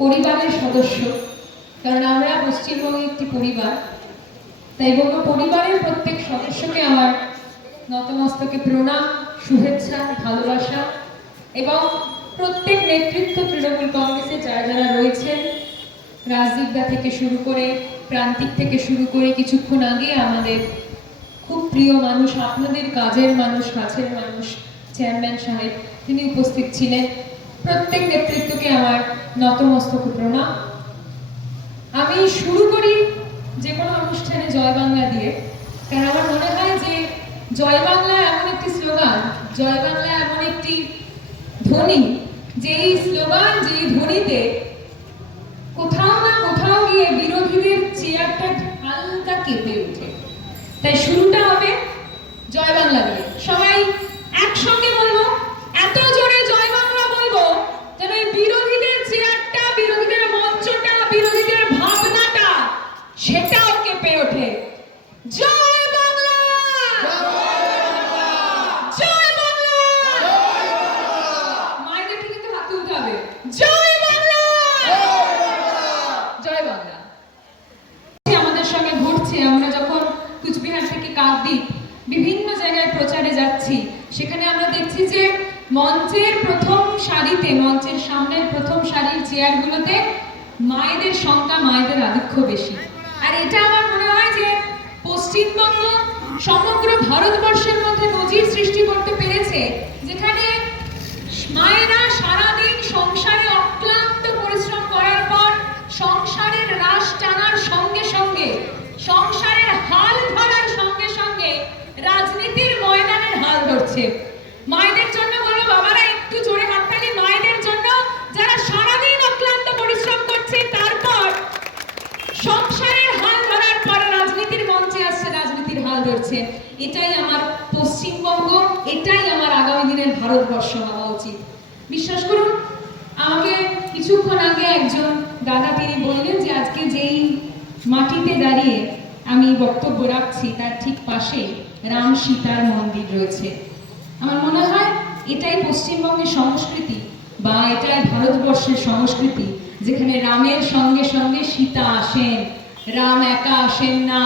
পরিবারের সদস্য। কারণ আমরা পশ্চিমবঙ্গে একটি পরিবার। তাই বলব পরিবারের প্রত্যেক সদস্যকে আমার নতমস্তকে প্রণাম, শুভেচ্ছা, ভালোবাসা এবং প্রত্যেক নেতৃত্ব তৃণমূল কংগ্রেসে যারা যারা রয়েছেন রাজদীপদা থেকে শুরু করে প্রান্তিক থেকে শুরু করে কিছুক্ষণ আগে আমাদের খুব প্রিয় মানুষ, আপনাদের কাজের মানুষ, কাছের মানুষ, চেয়ারম্যান সাহেব তিনি উপস্থিত ছিলেন। প্রত্যেক নেতৃত্বকে আমার নতমস্তক প্রণাম। আমি শুরু করি যে কোনো অনুষ্ঠানে জয় বাংলা দিয়ে, কারণ আমার মনে হয় যে জয় বাংলা এমন একটি স্লোগান, জয় বাংলা এমন একটি ধ্বনি, যে এই স্লোগান, যে ধ্বনিতে কোথাও না কোথাও গিয়ে বিরোধীদের চেয়ারটা হালকা কেঁপে ওঠে। তাই শুরুটা হবে জয় বাংলা দিয়ে সবাই একসঙ্গে বলব এত জোরে জয় বাংলা বলব যেন এই বিরোধীদের চেয়ারটা বিরোধীদের মঞ্চটা বিরোধীদের ভাবনাটা সেটাও কেঁপে ওঠে বিভিন্ন জায়গায় প্রচারে যাচ্ছি, সেখানে আমরা দেখছি যে মঞ্চের প্রথম সারিতে, মঞ্চের সামনের প্রথম সারির চেয়ারগুলোতে মায়েদের সংখ্যা, মায়েদের আধিক্য বেশি। আর এটা আমার পশ্চিমবঙ্গ সমগ্র ভারতবর্ষের মধ্যে নজির সৃষ্টি করতে পেরেছে যেখানে মায়েরা ধরছে এটাই আমার পশ্চিমবঙ্গ, এটাই আমার আগামী দিনের ভারতবর্ষ হওয়া উচিত। বিশ্বাস করুন, আমাকে কিছুক্ষণ আগে একজন দাদা তিনি বললেন যে আজকে যেই মাটিতে দাঁড়িয়ে আমি বক্তব্য রাখছি, তার ঠিক পাশে রাম সীতার মন্দির রয়েছে। আমার মনে হয় এটাই পশ্চিমবঙ্গের সংস্কৃতি বা এটাই ভারতবর্ষের সংস্কৃতি, যেখানে রামের সঙ্গে সঙ্গে সীতা আসেন, রাম একা আসেন না।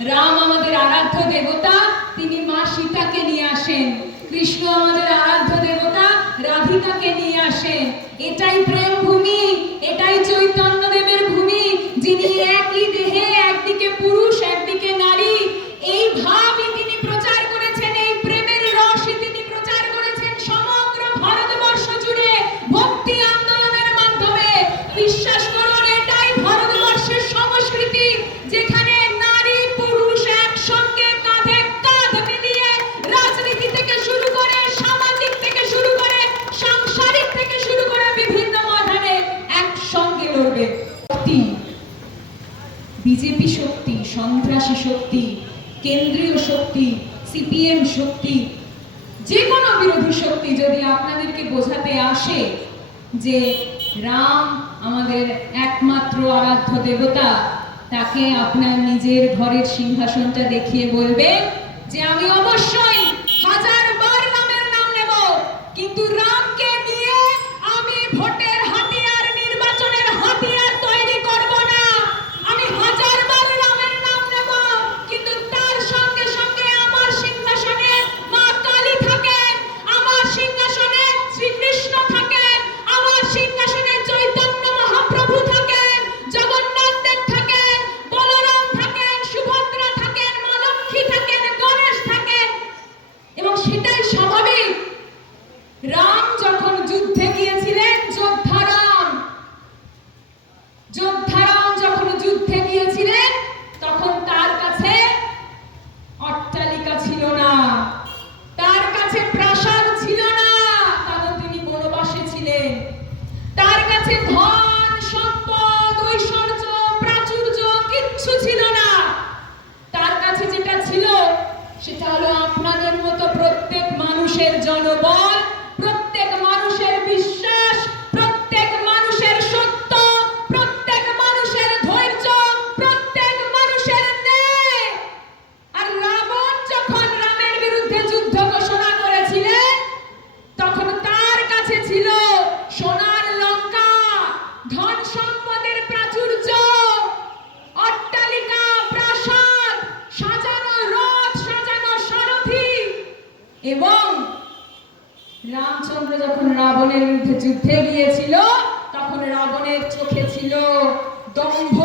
রাম আমাদের আরাধ্য দেবতা, তিনি মা সীতাকে নিয়ে আসেন। কৃষ্ণ আমাদের আরাধ্য দেবতা, রাধিকাকে নিয়ে আসেন। এটাই প্রেম ভূমি এটাই চৈতন্য দেবের ভূমি যিনি একই দেহে একদিকে পুরুষ একদিকে নারী এই ভাবই তিনি প্রচার করেছেন এই প্রেমের রসই তিনি প্রচার করেছেন সমগ্র ভারতবর্ষ জুড়ে ভক্তি আন্দোলনের মাধ্যমে বিশ্বাস করুন এটাই ভারতবর্ষের সংস্কৃতি যেখানে নারী পুরুষ একসঙ্গে কাঁধে কাঁধ মিলিয়ে রাজনীতি থেকে শুরু করে সামাজিক থেকে শুরু করে সাংসারিক থেকে শুরু করে বিভিন্ন ময়দানে একসঙ্গে লড়বে শক্তি বিজেপি শক্তি, সন্ত্রাসী শক্তি, কেন্দ্রীয় শক্তি, সিপিএম শক্তি যে কোনো বিরোধী শক্তি যদি আপনাদেরকে বোঝাতে আসে যে রাম আমাদের একমাত্র আরাধ্য দেবতা, তাকে আপনার নিজের ঘরের সিংহাসনটা দেখিয়ে বলবে যে আমি অবশ্যই হাজার বার রামের নাম নেব, কিন্তু রামকে সাজানো রথ সারথি এবং রামচন্দ্র যখন রাবণের যুদ্ধে গিয়েছিল তখন রাবণের চোখে ছিল দম্ভ।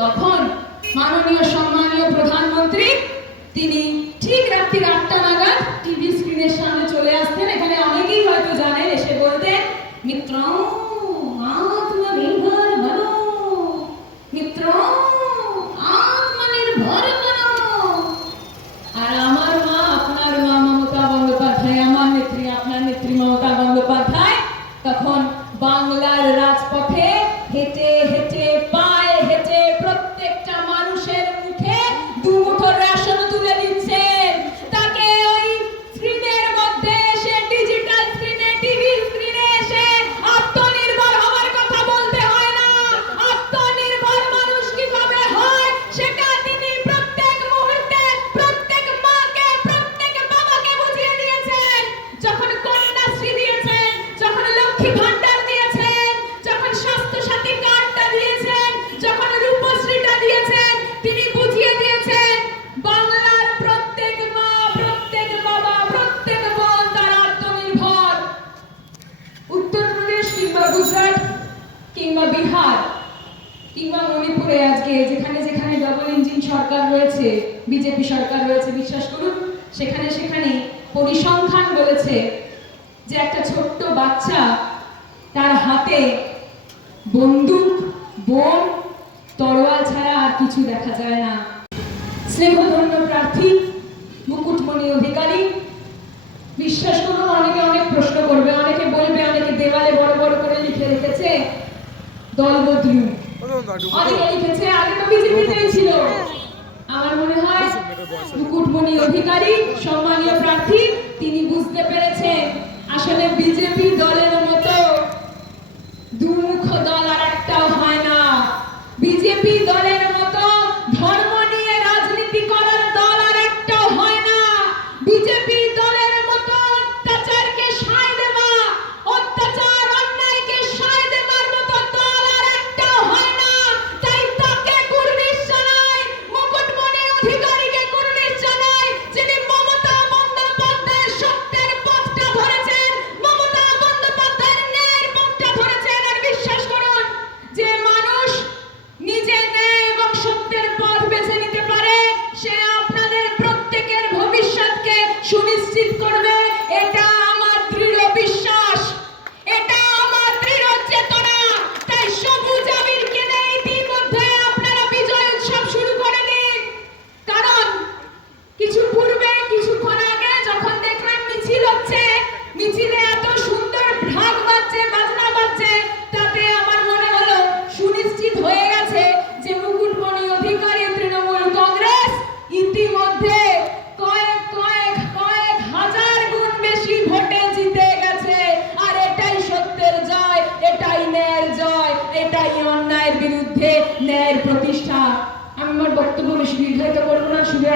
তখন মাননীয় সম্মানীয় প্রধানমন্ত্রী তিনি ঠিক রাত্রি আটটা নাগাদ টিভি স্ক্রিনের সামনে চলে আসতেন। এখানে অনেকেই হয়তো জানেন, এসে বলতেন মিত্র মিত্র আর আমার মা, আপনার মা মমতা আমার নেত্রী, আপনার নেত্রী মমতা তখন স্বাস্থ্য সাথী কার্ডটা দিয়েছেন, যখন প্রত্যেক মা, প্রত্যেক প্রত্যেক বোন তার উত্তরপ্রদেশ কিংবা কিংবা বিহার কিংবা মণিপুরে আজকে যেখানে যেখানে ডবল ইঞ্জিন সরকার রয়েছে, বিজেপি সরকার রয়েছে, বিশ্বাস করুন, সেখানে সেখানে পরিসংখ্যান বলেছে যে একটা ছোট্ট বাচ্চা তার হাতে বন্দুক বোন তরোয়াল ছাড়া আর কিছু দেখা যায় না। স্নেহধন্য প্রার্থী, মুকুটমণি অধিকারী, বিশ্বাস করুন, অনেকে অনেক প্রশ্ন করবে, অনেকে বলবে, অনেকে দেওয়ালে বড় বড় করে লিখে রেখেছে দল বদলু অনেকে লিখেছে, আগে তো বিজেপি ছিল। আমার মনে হয় মুকুটমণি অধিকারী, সম্মানীয় প্রার্থী, তিনি বুঝতে পেরেছেন, আসলে বিজেপি দলের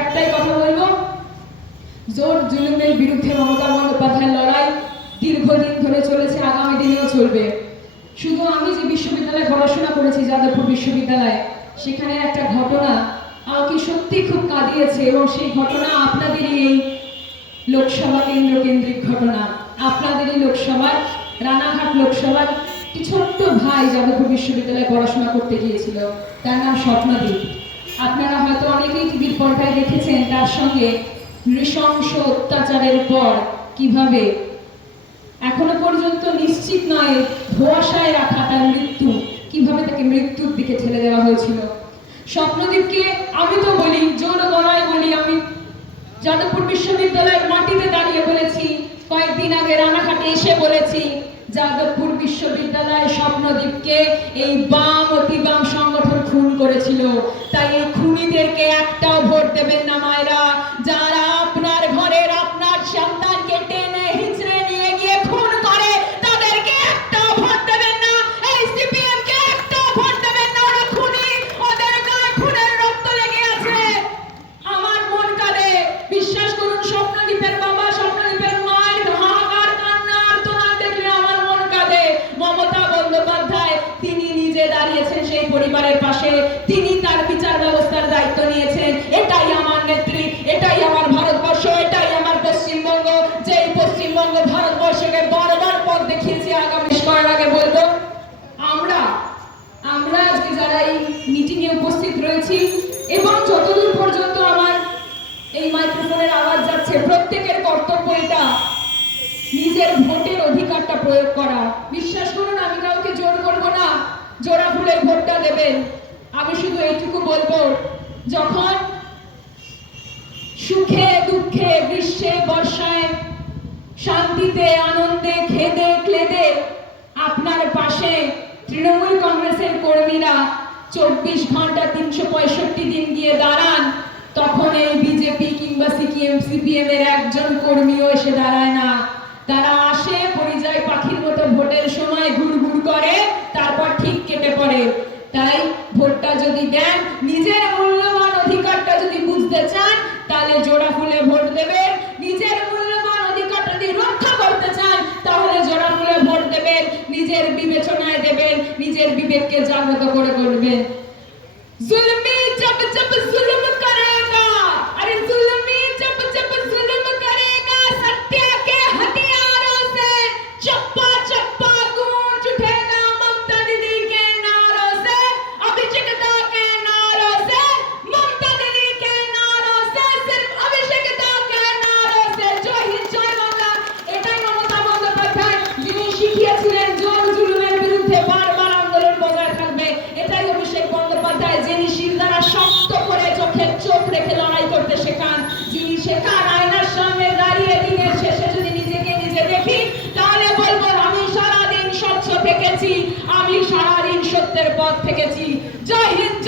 একটাই কথা বলব জোর জুলুমের বিরুদ্ধে মমতা বন্দ্যোপাধ্যায়ের লড়াই দীর্ঘদিন ধরে চলেছে, আগামী দিনেও চলবে। শুধু আমি যে বিশ্ববিদ্যালয়ে পড়াশোনা করেছি, যাদবপুর বিশ্ববিদ্যালয়ে, সেখানে একটা ঘটনা আমাকে সত্যি খুব কাঁদিয়েছে এবং সেই ঘটনা আপনাদেরই এই লোকসভা কেন্দ্র কেন্দ্রিক ঘটনা। আপনাদেরই লোকসভার, রানাঘাট লোকসভার ছোট্ট ভাই যাদবপুর বিশ্ববিদ্যালয়ে পড়াশোনা করতে গিয়েছিল। তার নাম স্বপ্নদীপ। আপনারা হয়তো অনেকেই টিভির পর্দায় দেখেছেন তার সঙ্গে নৃশংস অত্যাচারের পর কীভাবে এখনও পর্যন্ত নিশ্চিত নয় ধোয়াশায় রাখা তার মৃত্যু, কীভাবে তাকে মৃত্যুর দিকে ঠেলে দেওয়া হয়েছিল। স্বপ্নদীপকে আমি তো বলি জোর গলায় বলি আমি। যাদবপুর বিশ্ববিদ্যালয়ের মাটিতে দাঁড়িয়ে বলেছি, কয়েকদিন আগে রানাঘাটে এসে বলেছি, যাদবপুর বিশ্ববিদ্যালয় স্বপ্নদীপকে এই বাম অতি বাম সংগঠন খুন করেছিল। এই খুনিদেরকে একটাও ভোট দেবেন না মায়েরা। যারা উপস্থিত এবং যতদূর পর্যন্ত আমার এই মাইক্রোফোনের আওয়াজ যাচ্ছে, প্রত্যেকের কর্তব্য এটা। নিজের ভোটের অধিকারটা প্রয়োগ করা। বিশ্বাস করুন, আমি কাউকে জোর করব না। জোড়া ফুলে ভোটটা দেবেন। আমি শুধু এইটুকু বলব, যখন সুখে, দুঃখে, গ্রীষ্মে, বর্ষায়, শান্তিতে, আনন্দে, খেদে, ক্লেদে আপনার পাশে তৃণমূল কংগ্রেসের কর্মীরা চব্বিশ ঘণ্টা তিনশো পঁয়ষট্টি দিন গিয়ে দাঁড়ান, তখন এই বিজেপি কিংবা সিপিএম সিপিএম এর একজন কর্মীও এসে দাঁড়ায় না। তারা আসে, পরিযায়ী পাখির মতো ভোটের সময় ঘুরঘুর করে, তারপর ঠিক কেটে পড়ে। তাই ভোটটা যদি দেন, নিজের মূল্যবান অধিকারটা যদি বুঝতে চান, তাহলে জোড়া ফুলে ভোট দেবেন নিজের মূল্যবান অধিকারটা যদি রক্ষা করতে চান তাহলে জোড়া ফুলে ভোট দেবেন নিজের বিবেচনায় দেবেন নিজের বিবেককে জাগ্রত করে করবে জুলমি জব জব শেখান আয়নার সামনে দাঁড়িয়ে দিনের শেষে যদি নিজেকে নিজে দেখি, তাহলে বলব, আমি সারাদিন স্বচ্ছ থেকেছি, আমি সারাদিন সত্যের পথ থেকেছি জয় হিন্দ।